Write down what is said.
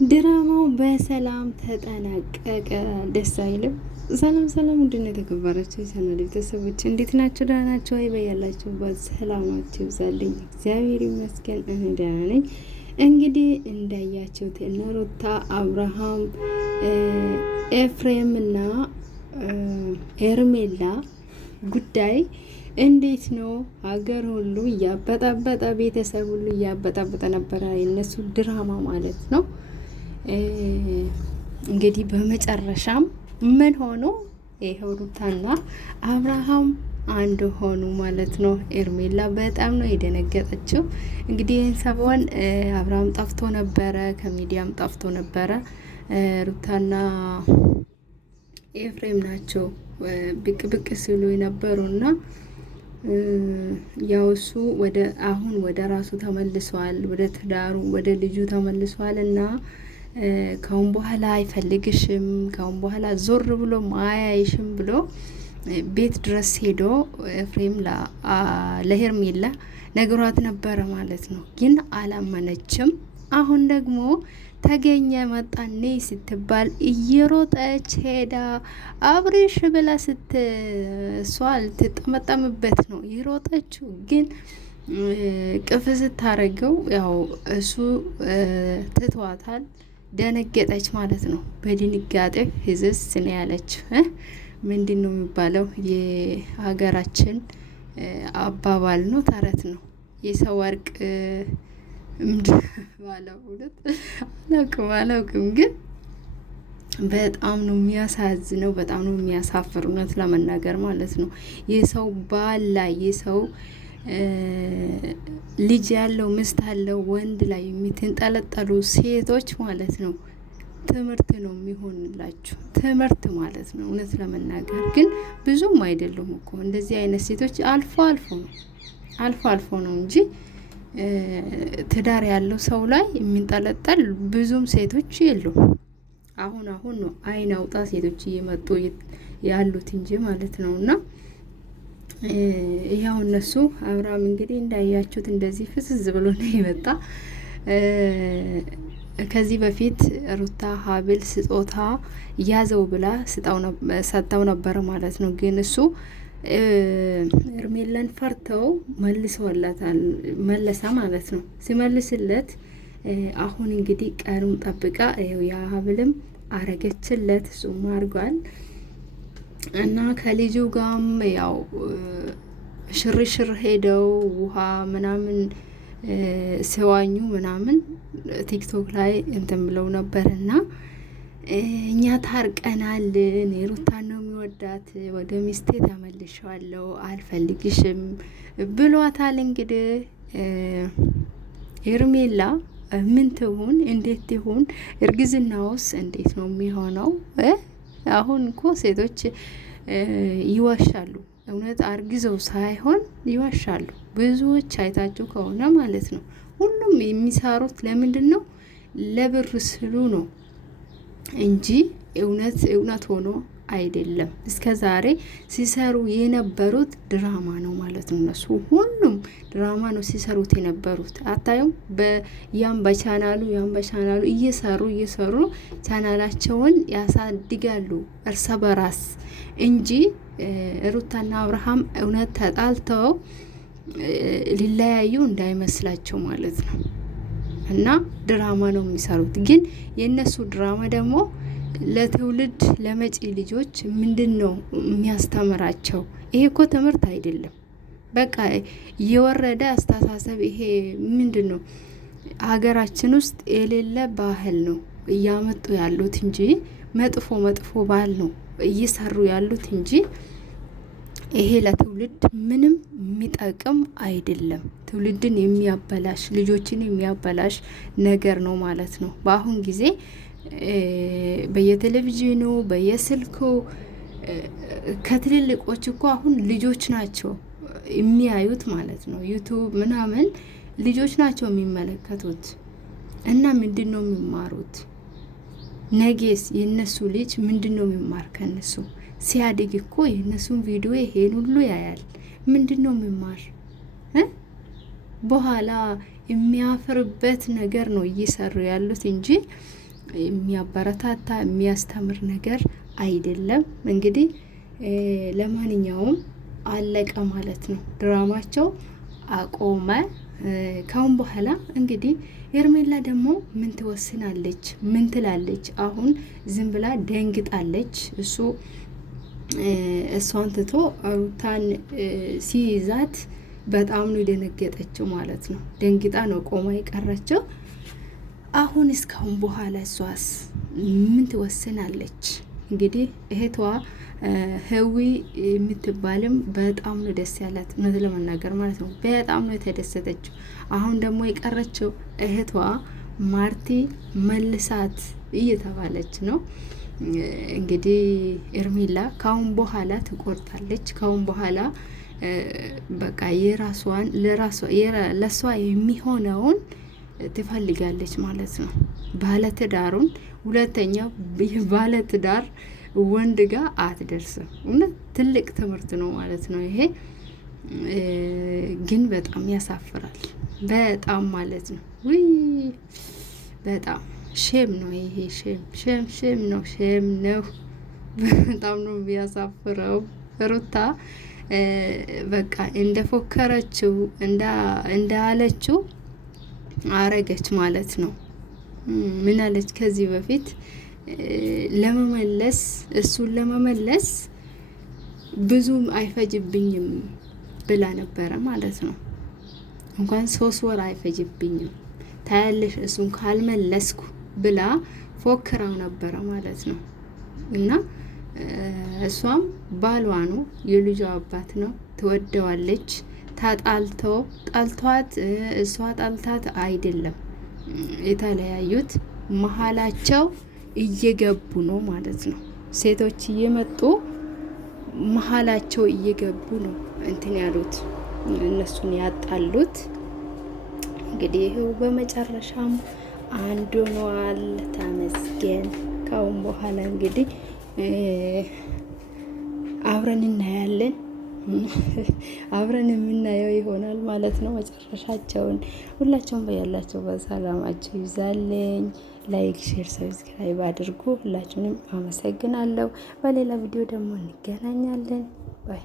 ድራማው በሰላም ተጠናቀቀ። ደስ አይልም? ሰላም ሰላም፣ ውድና የተከበራችሁ የቻናል ቤተሰቦች እንዴት ናችሁ? ደህና ናችሁ ወይ? በያላችሁበት ሰላማችሁ ይብዛልኝ። እግዚአብሔር ይመስገን እኔ ደህና ነኝ። እንግዲህ እንዳያችሁት እነ ሩታ፣ አብርሃም፣ ኤፍሬም እና ኤርሜላ ጉዳይ እንዴት ነው? ሀገር ሁሉ እያበጣበጠ ቤተሰብ ሁሉ እያበጣበጠ ነበረ። የነሱ ድራማ ማለት ነው። እንግዲህ በመጨረሻም ምን ሆኖ ይሄው ሩታና አብርሃም አንድ ሆኑ ማለት ነው። ኤርሜላ በጣም ነው የደነገጠችው። እንግዲህ ይህን ሰሞን አብርሃም ጠፍቶ ነበረ፣ ከሚዲያም ጠፍቶ ነበረ። ሩታና ኤፍሬም ናቸው ብቅ ብቅ ሲሉ የነበሩና ያው እሱ አሁን ወደ ራሱ ተመልሷል፣ ወደ ትዳሩ ወደ ልጁ ተመልሷል እና ካሁን በኋላ አይፈልግሽም፣ ካሁን በኋላ ዞር ብሎ ማያይሽም ብሎ ቤት ድረስ ሄዶ ኤፍሬም ለሄርሜላ ነግሯት ነበረ ማለት ነው። ግን አላመነችም። አሁን ደግሞ ተገኘ መጣኔ ስትባል እየሮጠች ሄዳ አብሬሽ ብላ እሷ ልትጠመጠምበት ነው የሮጠችው። ግን ቅፍ ስታረገው ያው እሱ ትቷታል። ደነገጠች ማለት ነው። በድንጋጤ ህዝስ ነው ያለችው። ምንድን ነው የሚባለው? የሀገራችን አባባል ነው፣ ተረት ነው። የሰው ወርቅ አላውቅም ግን በጣም ነው የሚያሳዝነው። በጣም ነው የሚያሳፍር እውነት ለመናገር ማለት ነው። የሰው ባል ላይ የሰው ልጅ ያለው ምስት ያለው ወንድ ላይ የምትንጠለጠሉ ሴቶች ማለት ነው ትምህርት ነው የሚሆንላችሁ፣ ትምህርት ማለት ነው። እውነት ለመናገር ግን ብዙም አይደሉም እኮ እንደዚህ አይነት ሴቶች አልፎ አልፎ ነው እንጂ ትዳር ያለው ሰው ላይ የሚንጠለጠል ብዙም ሴቶች የሉም። አሁን ነው አይን አውጣ ሴቶች እየመጡ ያሉት እንጂ ማለት ነው። እና ያው እነሱ አብርሃም እንግዲህ እንዳያችሁት እንደዚህ ፍስዝ ብሎ ነው የመጣ። ከዚህ በፊት ሩታ ሀብል ስጦታ ያዘው ብላ ሰጥተው ነበር ማለት ነው። ግን እሱ ኤርሜላን ፈርተው መለሰ ማለት ነው። ሲመልስለት አሁን እንግዲህ ቀኑን ጠብቃ ይኸው ያ ሀብልም አረገችለት፣ እሱም አድርጓል። እና ከልጁ ጋም ያው ሽርሽር ሄደው ውሃ ምናምን ሲዋኙ ምናምን ቲክቶክ ላይ እንትን ብለው ነበር። እና እኛ ታርቀናል፣ እኔ ሩታን ነው የሚወዳት፣ ወደ ሚስቴ ተመልሻለሁ፣ አልፈልግሽም ብሏታል። እንግዲህ ኤርሜላ ምን ትሁን እንዴት ትሁን? እርግዝናውስ እንዴት ነው የሚሆነው? አሁን እኮ ሴቶች ይዋሻሉ። እውነት አርግዘው ሳይሆን ይዋሻሉ። ብዙዎች አይታችሁ ከሆነ ማለት ነው። ሁሉም የሚሰሩት ለምንድን ነው? ለብር ስሉ ነው እንጂ እውነት ሆኖ አይደለም። እስከ ዛሬ ሲሰሩ የነበሩት ድራማ ነው ማለት ነው። እነሱ ሁሉም ድራማ ነው ሲሰሩት የነበሩት። አታዩም? ያም በቻናሉ እየሰሩ ቻናላቸውን ያሳድጋሉ እርስ በራስ እንጂ ሩታና አብርሃም እውነት ተጣልተው ሊለያዩ እንዳይመስላቸው ማለት ነው። እና ድራማ ነው የሚሰሩት። ግን የእነሱ ድራማ ደግሞ ለትውልድ ለመጪ ልጆች ምንድን ነው የሚያስተምራቸው? ይሄ እኮ ትምህርት አይደለም። በቃ የወረደ አስተሳሰብ። ይሄ ምንድን ነው? ሀገራችን ውስጥ የሌለ ባህል ነው እያመጡ ያሉት እንጂ መጥፎ ባህል ነው እየሰሩ ያሉት እንጂ ይሄ ለትውልድ ምንም የሚጠቅም አይደለም። ትውልድን የሚያበላሽ ልጆችን የሚያበላሽ ነገር ነው ማለት ነው። በአሁን ጊዜ በየቴሌቪዥኑ በየስልኩ ከትልልቆች እኮ አሁን ልጆች ናቸው የሚያዩት ማለት ነው። ዩቱብ ምናምን ልጆች ናቸው የሚመለከቱት። እና ምንድን ነው የሚማሩት? ነጌስ የነሱ ልጅ ምንድን ነው የሚማር ከነሱ? ሲያድግ እኮ የነሱን ቪዲዮ ይሄን ሁሉ ያያል። ምንድን ነው የሚማር? በኋላ የሚያፍርበት ነገር ነው እየሰሩ ያሉት እንጂ የሚያበረታታ የሚያስተምር ነገር አይደለም። እንግዲህ ለማንኛውም አለቀ ማለት ነው። ድራማቸው አቆመ። ካሁን በኋላ እንግዲህ ሄርሜላ ደግሞ ምን ትወስናለች? ምን ትላለች? አሁን ዝም ብላ ደንግጣለች። እሷን ትቶ ሩታን ሲይዛት በጣም ነው የደነገጠችው ማለት ነው። ደንግጣ ነው ቆማ የቀረችው። አሁን እስካሁን በኋላ እሷስ ምን ትወስናለች? እንግዲህ እህቷ ህዊ የምትባልም በጣም ነው ደስ ያላት፣ እውነት ለመናገር ማለት ነው። በጣም ነው የተደሰተችው። አሁን ደግሞ የቀረችው እህቷ ማርቲ መልሳት እየተባለች ነው። እንግዲህ ኤርሜላ ካሁን በኋላ ትቆርጣለች። ካሁን በኋላ በቃ የራሷን ለሷ የሚሆነውን ትፈልጋለች ማለት ነው። ባለትዳሩን ሁለተኛ ባለትዳር ወንድ ጋር አትደርስም። እውነት ትልቅ ትምህርት ነው ማለት ነው ይሄ። ግን በጣም ያሳፍራል፣ በጣም ማለት ነው። ውይ በጣም ሼም ነው ይሄ፣ ሼም ነው፣ ሼም ነው። በጣም ነው የሚያሳፍረው። ሩታ በቃ እንደፎከረችው እንዳለችው አረገች ማለት ነው። ምን አለች ከዚህ በፊት ለመመለስ እሱን ለመመለስ ብዙም አይፈጅብኝም ብላ ነበረ ማለት ነው። እንኳን 3 ወር አይፈጅብኝም ታያለሽ እሱን ካልመለስኩ ብላ ፎክራው ነበረ ማለት ነው። እና እሷም ባሏ ነው፣ የልጇ አባት ነው፣ ትወደዋለች። ጠልቷት እሷ ጠልታት አይደለም የተለያዩት፣ መሀላቸው እየገቡ ነው ማለት ነው። ሴቶች እየመጡ መሀላቸው እየገቡ ነው እንትን ያሉት እነሱን ያጣሉት። እንግዲህ ይኸው በመጨረሻም አንድ ሆነዋል። ተመስገን። ካሁን በኋላ እንግዲህ አብረን እናያለን፣ አብረን የምናየው ይሆናል ማለት ነው መጨረሻቸውን። ሁላቸውም በያላቸው በሰላማቸው ይዛለኝ። ላይክ፣ ሼር፣ ሰብስክራይብ አድርጉ። ሁላችሁንም አመሰግናለሁ። በሌላ ቪዲዮ ደግሞ እንገናኛለን። ባይ